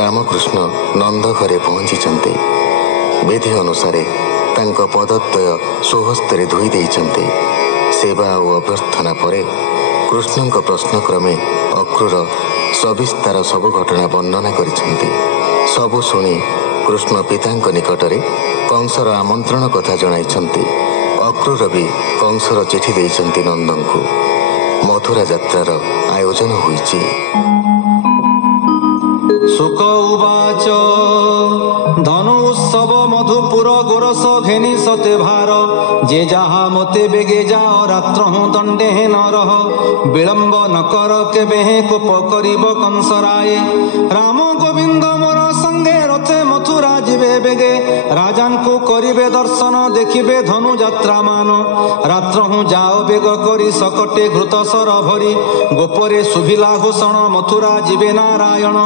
ରାମକୃଷ୍ଣ ନନ୍ଦ ଘରେ ପହଞ୍ଚିଛନ୍ତି। ବିଧି ଅନୁସାରେ ତାଙ୍କ ପଦଦ୍ୱୟ ସ୍ୱହସ୍ତରେ ଧୋଇ ଦେଇଛନ୍ତି। ସେବା ଓ ଅଭ୍ୟର୍ଥନା ପରେ କୃଷ୍ଣଙ୍କ ପ୍ରଶ୍ନକ୍ରମେ ଅକ୍ରୂର ସବିସ୍ତାର ସବୁ ଘଟଣା ବର୍ଣ୍ଣନା କରିଛନ୍ତି। ସବୁ ଶୁଣି କୃଷ୍ଣ ପିତାଙ୍କ ନିକଟରେ କଂସର ଆମନ୍ତ୍ରଣ କଥା ଜଣାଇଛନ୍ତି। ଅକ୍ରୂର ବି କଂସର ଚିଠି ଦେଇଛନ୍ତି ନନ୍ଦଙ୍କୁ। ମଥୁରା ଯାତ୍ରାର ଆୟୋଜନ ହୋଇଛି। ଶୁକ ଉବାଚ ଧନୁ ଉତ୍ସବ ମଧୁପୁର ଗୋରସ ଘେନି ସତେ ଭାର ଯେ ଯାହା ମତେ ବେଗେ ଯାଅ ରାତ୍ର ହୁଁ ଦଣ୍ଡେ ନ ରହ ବିଳମ୍ବ ନ କର କେବେ କୋପ କରିବ କଂସରାଏ ରାମ ଗୋବିନ୍ଦ ମୋର ସଙ୍ଗେ ରଥେ ମଥୁରା ଯିବେ ବେଗେ ରାଜାଙ୍କୁ କରିବେ ଦର୍ଶନ ଦେଖିବେ ଧନୁ ଯାତ୍ରା ମାନ ରାତ୍ର ହୁଁ ଯାଅ ବେଗ କରି ସକଟେ ଘୃତ ସର ଭରି ଗୋପରେ ଶୁଭିଲା ଘୋଷଣ ମଥୁରା ଯିବେ ନାରାୟଣ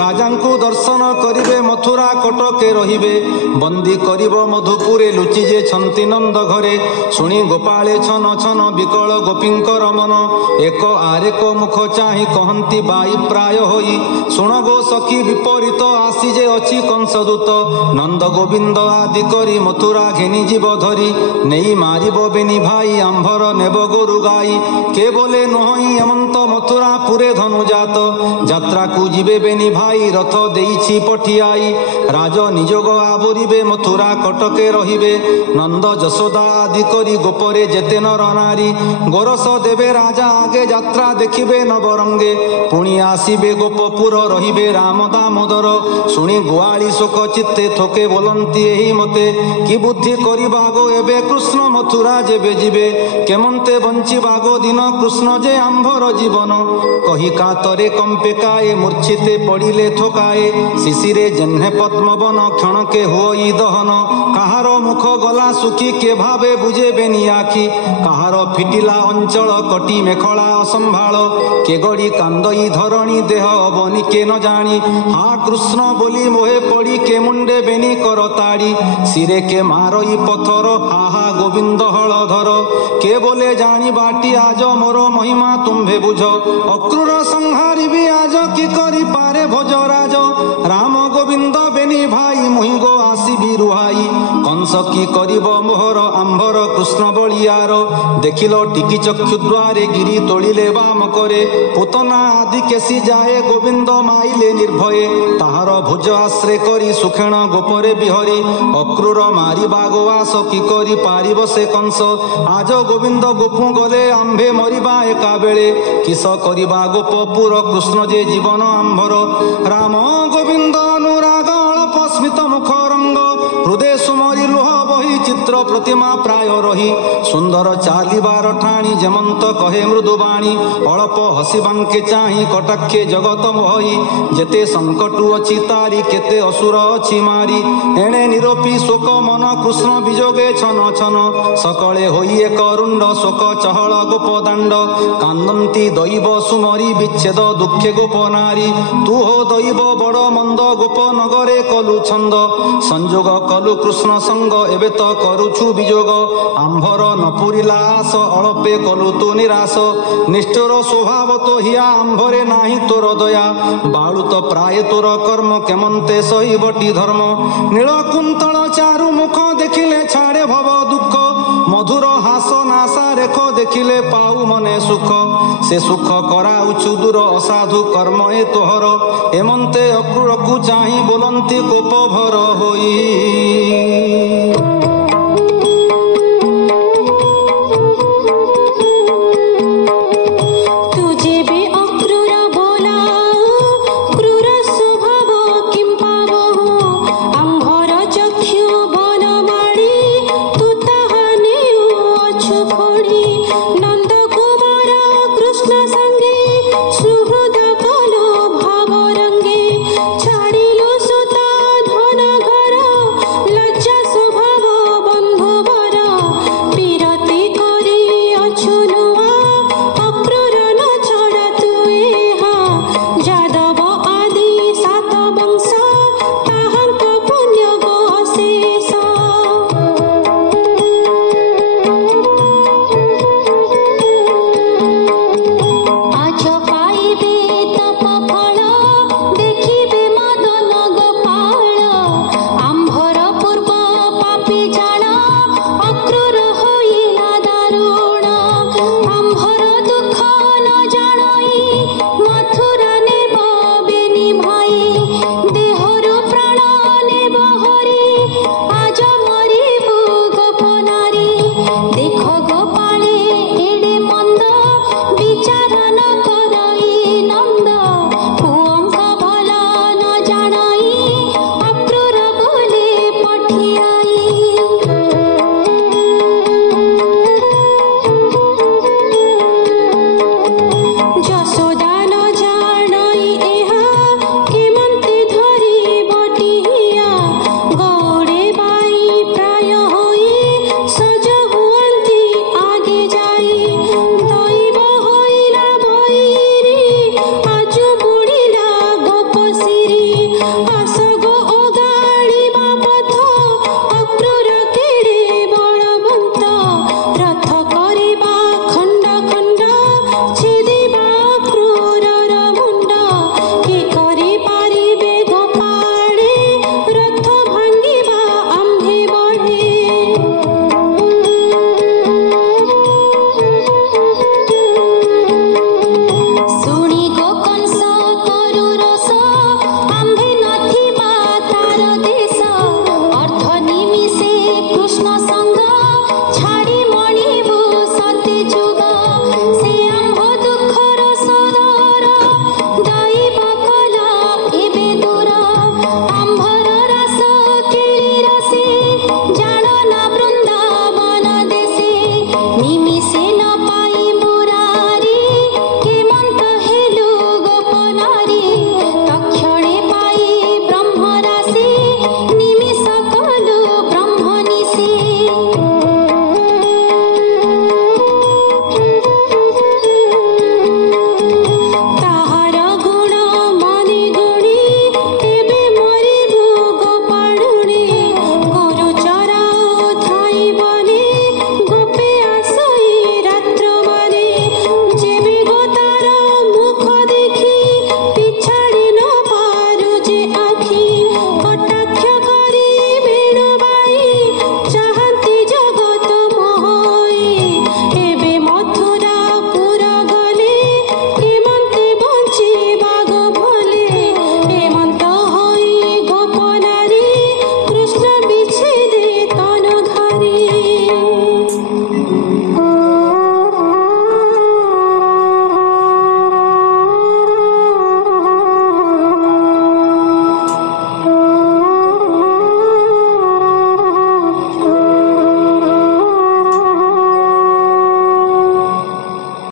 ରାଜାଙ୍କୁ ଦର୍ଶନ କରିବେ ମଥୁରା କଟକେ ରହିବେ ବନ୍ଦୀ କରିବ ମଧୁପୁରେ ଲୁଚି ଯେ ଛନ୍ତି ନନ୍ଦ ଘରେ ଶୁଣି ଗୋପାଳେ ଛନ ଛନ ବିକଳ ଗୋପୀଙ୍କର ମନ ଏକ ଆରେକ ମୁଖ ଚାହିଁ କହନ୍ତି ବାଇ ପ୍ରାୟ ହୋଇ ଶୁଣ ଗୋ ସଖୀ ବିପରୀତ ଆସି ଯେ ଅଛି କଂସଦୂତ ନନ୍ଦ ଗୋବିନ୍ଦ ଆଦି କରି ମଥୁରା ଘେନି ଯିବ ଧରି ନେଇ ମାରିବ ବେନି ଭାଇ ଆମ୍ଭର ନେବ ଗୋରୁ ଗାଈ କେ ବୋଲେ ନୁହଁ ଏମନ୍ତ ମଥୁରା ପୁରେ ଧନୁଜାତ ଯାତ୍ରାକୁ ଯିବେ ବେନି ଭାଇ ରଥ ଦେଇଛି ପଠିଆଇ ରାଜ ନିଯୋଗ ଆବରିବେ ମଥୁରା କଟକେ ରହିବେ ନନ୍ଦ ଯଶୋଦା ଆଦି କରି ଗୋପରେ ଯେତେ ନର ନାରୀ ଗୋରସ ଦେବେ ରାଜା ଆଗେ ଯାତ୍ରା ଦେଖିବେ ନବରଙ୍ଗେ ପୁଣି ଆସିବେ ଗୋପପୁର ରହିବେ ରାମ ଦାମୋଦର ଶୁଣି ଗୁଆଳି ଶୋକ ଚିତ୍ତେ ଥୋକେ ବୋଲନ୍ତି ଏହି ମତେ କି ବୁଦ୍ଧି କରିବା ଗୋ ଏବେ କୃଷ୍ଣ ମଥୁରା ଯେବେ ଯିବେ କେମନ୍ତେ ବଞ୍ଚିବା ଗୋ ଦିନ କୃଷ୍ଣ ଯେ ଆମ୍ଭର ଜୀବନ କହି କାତରେ କମ୍ପେ କାଏ ମୂର୍ଚ୍ଛିତେ ପଡ଼ିଲେ ଥୋକାଏ ଶିଶିରେ ଜହ୍ନେ ପଦ୍ମବନ କ୍ଷଣକେ ହୁଇ ଦହନ କାହାର ମୁଖ ଗଲା ଶୁଖି କେ ଭାବେ ବୁଝେବେନି ଆଖି କାହାର ଫିଟିଲା ଅଞ୍ଚଳ କଟି ମେଖଳା ଅସମ୍ଭାଳ କେ ଗଡ଼ି କାନ୍ଦଇ ଧରଣୀ ଦେହ ଅବନି କେ ନ ଜାଣି ହା କୃଷ୍ଣ ବୋଲି ମୋହେ ପଡ଼ି କେ ମୁଣ୍ଡେ ବେନି କର ତାଡ଼ି ଶିରେ କେ ମାରଇ ପଥର ହା ହା ଗୋବିନ୍ଦ ହଳଧର କେ ବୋଲେ ଜାଣି ବାଟି ଆଜ ମୋର ମହିମା ତୁମ୍ଭେ ବୁଝ ଅକ୍ରୂର ସଂହାରିବି ଆଜ କି କରିପାରେ ଭୋଜରାଜ ରାମ ଗୋବିନ୍ଦ ବେନି ଭାଇ ମୁହିଁ ଗୋ ଆସିବି ରୁହାଇ କଂସ କି କରିବ ମୋହର ଆମ୍ଭର କୃଷ୍ଣ ବଳିଆର ଦେଖିଲ ଟିକି ଚକ୍ଷୁ ଦ୍ୱାରେ ଗିରି ତୋଳିଲେ ବାମ କରେ ପୁତନା ଆଦି କେସି ଯାଏ ଗୋବିନ୍ଦ ମାଇଲେ ନିର୍ଭୟେ ତାହାର ଭୁଜ ଆଶ୍ରେ କରି ସୁଖେଣ ଗୋପରେ ବିହରି ଅକ୍ରୂର ମାରିବା ଗୋଆସ କି କରି ପାରିବ ସେ କଂସ ଆଜ ଗୋବିନ୍ଦ ଗୋପୁ ଗଲେ ଆମ୍ଭେ ମରିବା ଏକା ବେଳେ କିସ କରିବା ଗୋପପୁର କୃଷ୍ଣ ଯେ ଜୀବନ ଆମ୍ଭର ରାମ ଗୋବିନ୍ଦ ଅନୁରାଗ ଅଳପ ସ୍ମିତ ମୁଖ ରଙ୍ଗ ହୃଦୟ ସୁମରି ଲୁହ ବହି ଚିତ୍ର ପ୍ରତିମା ପ୍ରାୟ ରହି ସୁନ୍ଦର ଚାଲିବାର ଠାଣି ଯେମନ୍ତ କହେ ମୃଦୁବାଣୀ ଅଳପ ହସିବାଙ୍କେ ଚାହିଁ କଟାକ୍ଷେ ଜଗତ ମୋହି ଯେତେ ସଙ୍କଟୁ ଅଛି ତାରି କେତେ ଅସୁର ଅଛି ମାରି ଏଣେ ନିରୋପି ଶୋକ ମନ କୃଷ୍ଣ ବିଯୋଗେ ଛନ ଛନ ସକଳେ ହୋଇ ଏକ ରୁଣ୍ଡ ଶୋକ ଚହଳ ଗୋପ ଦାଣ୍ଡ କାନ୍ଦନ୍ତି ଦୈବ ସୁମରି ବିଚ୍ଛେଦ ଦୁଃଖେ ଗୋପ ନାରୀ ତୁ ହୋ ଦୈବ ବଡ଼ ମନ୍ଦ ଗୋପ ନଗରେ କଲୁ ଛନ୍ଦ ସଂଯୋଗ କଲୁ କୃଷ୍ଣ ସଙ୍ଗ ଏବେ ତ କରୁଛୁ ବିଯୋଗ ଆମ୍ଭର ନ ପୁରିଲା ଆସ ଅଳପେ କଲୁ ତୁ ନିରାଶ ନିଷ୍ଠୁର ସ୍ୱଭାବ ତ ହିଆ ଆମ୍ଭରେ ନାହିଁ ତୋର ଦୟା ବାଳୁତ ପ୍ରାୟ ତୋର କର୍ମ କେମନ୍ତେ ସହିବଟି ଧର୍ମ ନୀଳ କୁନ୍ତଳ ଚାରୁ ମୁଖ ଦେଖିଲେ ଛାଡ଼େ ଭବ ଦୁଃଖ ମଧୁର ହାସ ନାସା ରେଖ ଦେଖିଲେ ପାଉ ମନେ ସୁଖ ସେ ସୁଖ କରାଉଛୁ ଦୂର ଅସାଧୁ କର୍ମ ଏ ତୋହର ଏମନ୍ତେ ଅକ୍ରୂରକୁ ଚାହିଁ ବୋଲନ୍ତି କୋପ ଭର ହୋଇ No